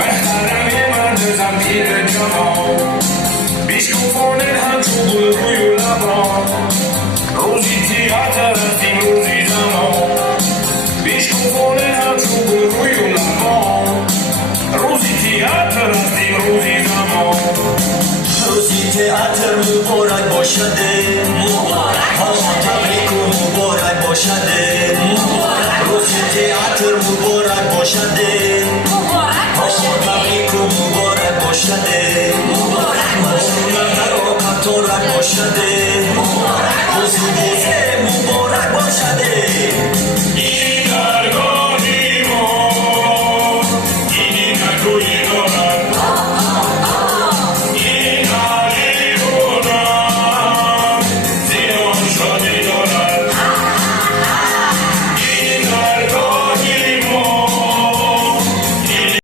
محرم مرد زمین جوان بیشکوفان همچون گل روی لبان روزی تیاتر رفتیم روزی زمان بیشکوفان همچون گل روی لبان روزی تیاتر رفتیم روزی زمان روزی تئاتر مبارک باشده تبریک و مبارک باشده روزی تئاتر مبارک باشده تبریک و مبارک باشده مبارک باشده